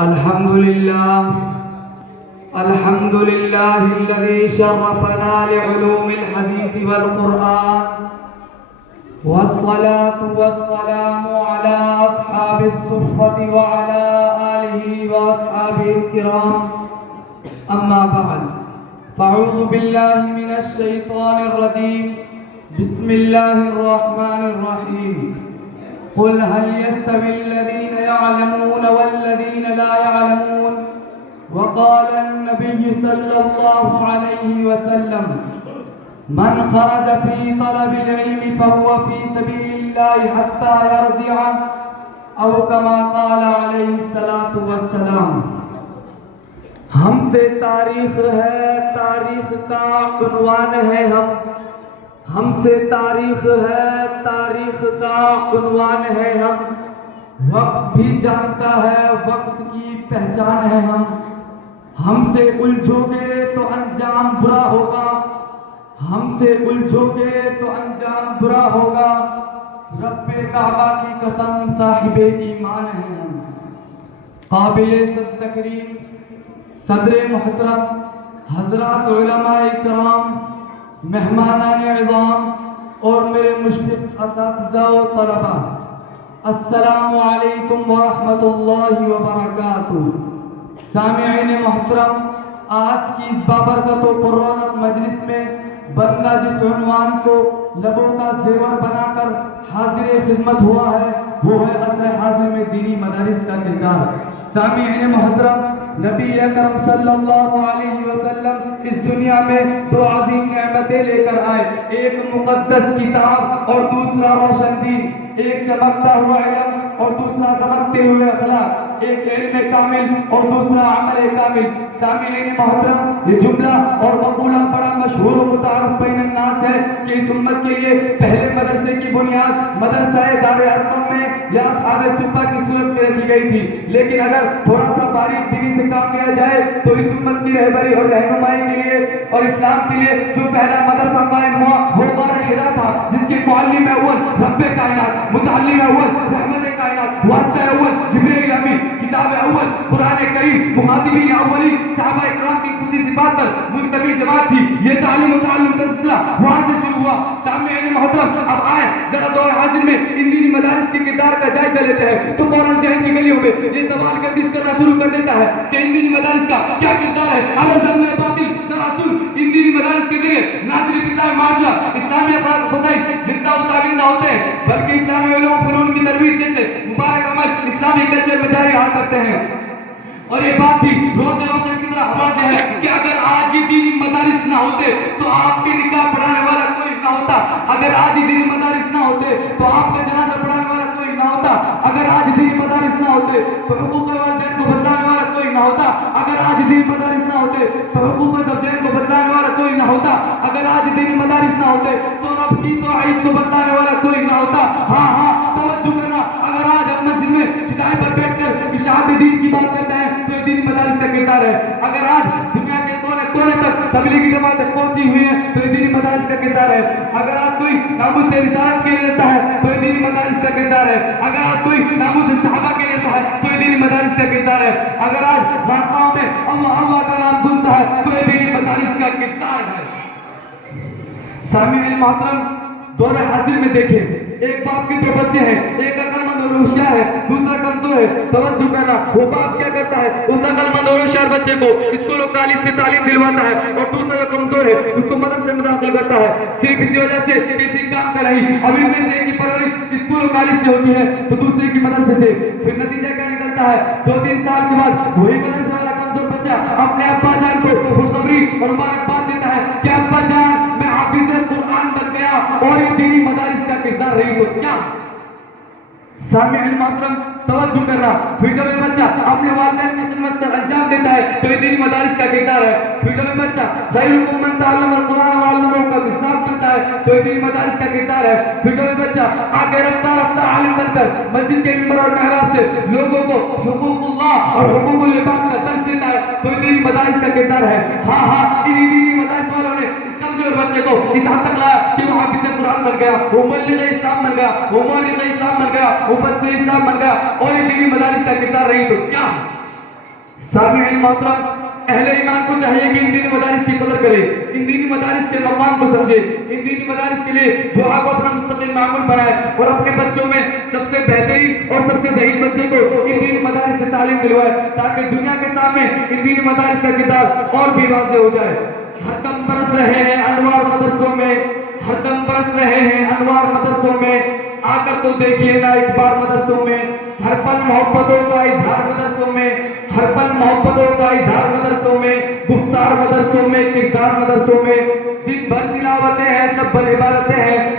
الحمد لله الذي شرفنا لعلوم الحديث والقرآن، والصلاة والسلام على أصحاب الصفة وعلى آله وأصحابه الكرام. أما بعد، فأعوذ بالله من الشيطان الرجيم. بسم الله الرحمن الرحيم. قل هل يستوي الذين يعلمون والذين لا يعلمون؟ وقال النبي صلى الله عليه وسلم: من خرج في طلب العلم فهو في سبيل الله حتى يرجع، أو كما قال عليه الصلاة والسلام. ہم سے تاریخ ہے، تاریخ کا عنوان ہے ہم سے تاریخ ہے، تاریخ کا عنوان ہے وقت بھی جانتا ہے، وقت کی پہچان ہے ہم سے الجھو گے تو انجام برا ہوگا، ہم سے الجھو گے تو انجام برا ہوگا. رب کعبہ کی قسم صاحب ایمان ہے ہم. قابل صد تکریم صدر محترم حضرات علماء کرام، مہمانان عظام اور میرے مشفق اساتذہ و طلبہ، السلام علیکم ورحمۃ اللہ وبرکاتہ. سامعین محترم، آج کی اس بابرکت و پررونق مجلس میں بندہ جس عنوان کو لبوں کا زیور بنا کر حاضر خدمت ہوا ہے وہ ہے عصر حاضر میں دینی مدارس کا کردار. سامعین محترم، نبی اکرم صلی اللہ علیہ وسلم اس دنیا میں دو عظیم نعمتیں لے کر آئے، ایک مقدس کتاب اور دوسرا روشن دین، ایک چمکتا ہوا علم اور دوسرا دمکتے ہوئے اخلاق، ایک علم کامل اور دوسرا عمل کامل. سامعین محترم، یہ جملہ اور مقولہ بڑا مشہور و متعارف بین الناس ہے کہ اس امت کے لیے پہلے مدرسے کی بنیاد مدرسہ دار ارقم میں یا اصحاب صفہ کی صورت میں رکھی گئی تھی. لیکن اگر تھوڑا سا باریک بینی سے کام لیا جائے تو اس امت کی رہبری اور رہنمائی کے لیے اور اسلام کے لیے جو پہلا مدرسہ قائم ہوا وہ غار حرا تھا، جس کے معلم اول رب کائنات، متعلم اول رحمت کائنات، واسطہ اول جبریل امین، کتاب اول قرآن کریم، مخاطبین اولین صحابہ اکرام کی خصوصی صفات پر مشتمل جماعت تھی. یہ تعلیم و تعلم کا سلسلہ وہاں سے شروع ہوا. سامعین محترم، اب آئے ذرا دور حاضر میں ان دینی مدارس کے کردار کا جائزہ لیتے ہیں تو فوراً ذہن کی گلیوں میں یہ سوال گردش کرنا شروع کر دیتا ہے کہ ان دینی مدارس کا کیا کردار ہے. اعلیٰ ضمن باطل تراصل ان دینی مدارس کے ذریعے نہ صرف اصلاح معاشرہ، اسلامی افراد فسائل زندہ و تابندہ ہوتے ہیں بلکہ اسلامی علوم و فنون کی ترویج جیسے مبارک عمل اسلامی کلچر میں جاری رہا کرتے ہیں. اور یہ بات بھی روشن کی طرح واضح ہے کہ اگر آج یہ دینی مدارس نہ ہوتے تو آپ کے نکاح پڑھانے والا کوئی نہ ہوتا، اگر آج یہ دینی مدارس نہ ہوتے تو آپ کا جنازہ پڑھانے والا کوئی نہ ہوتا، اگر آج دینی مدارس نہ ہوتے تو حقوق والدین کو بتلانے والا کوئی نہ ہوتا، اگر آج دینی مدارس نہ ہوتے تو حقوق زوجین کو بتلانے والا کوئی نہ ہوتا، اگر آج دینی مدارس نہ ہوتے تو رب کی توحید کو بتلانے والا کوئی نہ ہوتا. ہاں توجہ کرنا، اگر آج ہم مسجد میں چٹائی پر بیٹھ کر اشاعت دین کی بات کرتے ہیں تو یہ دینی مدارس کا کردار ہے. اگر آج دنیا کے کونے کونے تک تبلیغی جماعت تک پہنچی ہوئی ہے تو یہ دینی مدارس کا کردار ہے. اگر آج کوئی ناموس سے رسالت کے لیے لیتا ہے تو یہ دینی مدارس کا کردار ہے. اگر آج کوئی ناموس سے صحابہ کے لیے لیتا ہے تو یہ دینی مدارس کا کردار ہے. اگر آج خانقاہوں میں اللہ کا نام گونجتا ہے تو یہ دینی مدارس کا کردار ہے. سامعین محترم، دور حاضر میں دیکھیں، ایک باپ کے دو بچے ہیں، ایک عقل مند اور ہوشیار ہے، دوسرا کمزور ہے. توجہ کرنا، وہ باپ کیا کرتا ہے؟ اس عقل مند اور ہوشیار بچے کو اسکول و کالج سے تعلیم دلواتا ہے اور دوسرا جو کمزور ہے اس کو مدرسے میں داخل کرتا ہے، صرف اسی وجہ سے کسی کام کا نہیں. اب ان میں سے ایک کی پرورش اسکول و کالج سے ہوتی ہے تو دوسرے کی مدرسے سے. پھر نتیجہ کیا نکلتا ہے؟ 2-3 سال کے بعد وہی مدرسے والا کمزور بچہ اپنے ابا جان کو خوشخبری اور مبارکباد دیتا ہے کہ ابا جان میں حافظ قرآن بن گیا، اور یہ دینی مدارس کا کردار رہی تو کیا. سامعین محترم، توجہ کرنا، پھر جب یہ بچہ اپنے والدین کی خدمت سے انجام دیتا ہے تو یہ دینی مدارس کا کردار ہے. پھر جب یہ بچہ خیرکم من تعلم القرآن وعلمہ کا مصداق بنتا ہے تو یہ دینی مدارس کا کردار ہے. پھر جب یہ بچہ آگے رفتہ عالم بن کر مسجد کے منبر اور محراب سے لوگوں کو حقوق اللہ اور حقوق العباد کا درس دیتا ہے تو یہ دینی مدارس کا کردار ہے. ہاں انہی دینی مدارس والوں نے کمزور بچے کو اس حد تک لایا کہ وہ حافظ قرآن بن گیا، وہ مبلغ اسلام بن گیا، وہ مولد اسلام بن گیا، وہ مفسر اسلام بن گیا. اور یہ دینی مدارس کا کردار رہی تو کیا. سامعین محترم، اہل ایمان کو چاہیے کہ ان دینی مدارس کی قدر کرے، ان دینی مدارس کے مقام کو سمجھے، ان دینی مدارس کے لیے دعا کو اپنا مستقل معمول بنائے اور اپنے بچوں میں سب سے بہترین اور سب سے ذہین بچے کو ان دینی مدارس سے تعلیم دلوائے تاکہ دنیا کے سامنے ان دینی مدارس کا کردار اور بھی واضح ہو جائے۔ ہر دم برس رہے ہیں انوار مدرسوں میں، ہر دم برس رہے ہیں انوار مدرسوں میں، آ کر تو دیکھیے نا ایک بار مدرسوں میں، ہر پل محبتوں کا اظہار مدرسوں میں، ہر پل محبتوں کا اظہار مدرسوں میں، گفتار مدرسوں میں، کردار مدرسوں میں، دن بھر تلاوتیں ہیں، شب بھر عبادتیں ہیں،